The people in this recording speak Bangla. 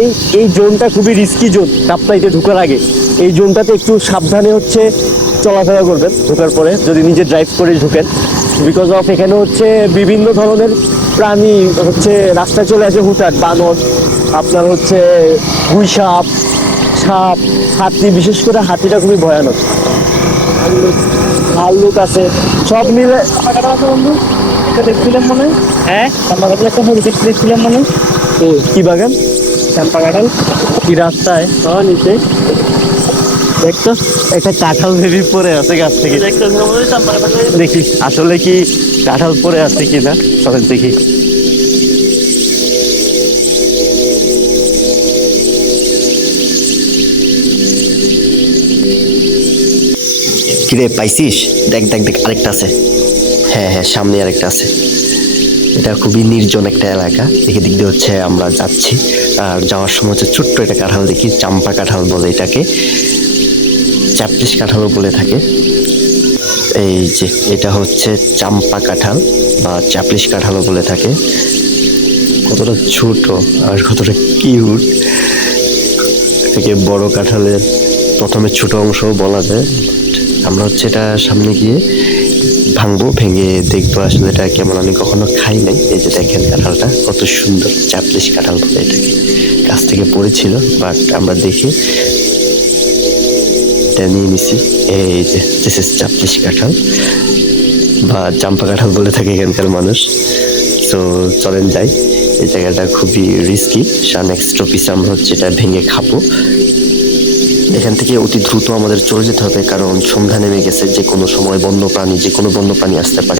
এই এই জোনটা খুবই রিস্কি জোন কাপ্তাইতে ঢোকার আগে। এই জোনটাতে একটু সাবধানে হচ্ছে চলাফেরা করবেন। ঢোকার পরে যদি নিজে ড্রাইভ করে ঢুকেন। বিকজ অফ এখানে হচ্ছে বিভিন্ন ধরনের প্রাণী হচ্ছে রাস্তায় চলে আসে হুটাট বানর আপনার হচ্ছে গুই সাপ সাপ হাতি বিশেষ করে হাতিটা খুবই ভয়ানক। ভাল্লুক আছে। সব মিলে দেখছিলাম মনে হয়। চাম্পা কাটাল একটা দেখছিলাম মনে কি বাগান? চাম্পা কাটাল কি রাস্তায়? হ্যাঁ নিচে। দেখতো একটা কাঁঠাল ভেবি পড়ে আছে গাছ থেকে। দেখি। আসলে কি কাঁঠাল পড়ে আছে কিনা চলেন দেখি। কিরে পাইছিস? দেখ দেখ দেখ আরেকটা আছে। হ্যাঁ হ্যাঁ সামনে আরেকটা আছে। এটা খুবই নির্জন একটা এলাকা। দেখে দিক দিয়ে হচ্ছে আমরা যাচ্ছি। আর যাওয়ার সময় হচ্ছে ছোট্ট একটা কাঁঠাল দেখি, চাম্পা কাঁঠাল বলে এটাকে। চ্যাপলিশ কাঁঠালও বলে থাকে। এই যে, এটা হচ্ছে চাম্পা কাঁঠাল বা চ্যাপলিশ কাঁঠালও বলে থাকে। কতটা ছোট আর কতটা কিউট। এটাকে বড় কাঁঠালের প্রথমে ছোট অংশও বলা যায় আমরা হচ্ছে এটা সামনে গিয়ে ভাঙবো, ভেঙে দেখব আসলে এটা কেমন। আমি কখনো খাই নাই। এই যে দেখেন কাঁঠালটা, কত সুন্দর চাপলিশ কাঁঠাল বলে এটাকে। গাছ থেকে পড়েছিল বাট আমরা দেখি। এটা নিয়ে নিছি। এই যে দিস চাপলিশ কাঁঠাল। বা চাম্পা কাঁঠাল বলে থাকে এখানকার মানুষ। তো চলেন যাই। এই জায়গাটা খুবই রিস্কি সান এক্সট্রপিসে আমরা হচ্ছে এটা ভেঙে খাব। এখান থেকে অতি দ্রুত আমাদের চলে যেতে হবে, কারণ সন্ধ্যা নেমে গেছে যে কোনো সময় বন্য প্রাণী যে কোনো বন্য প্রাণী আসতে পারে।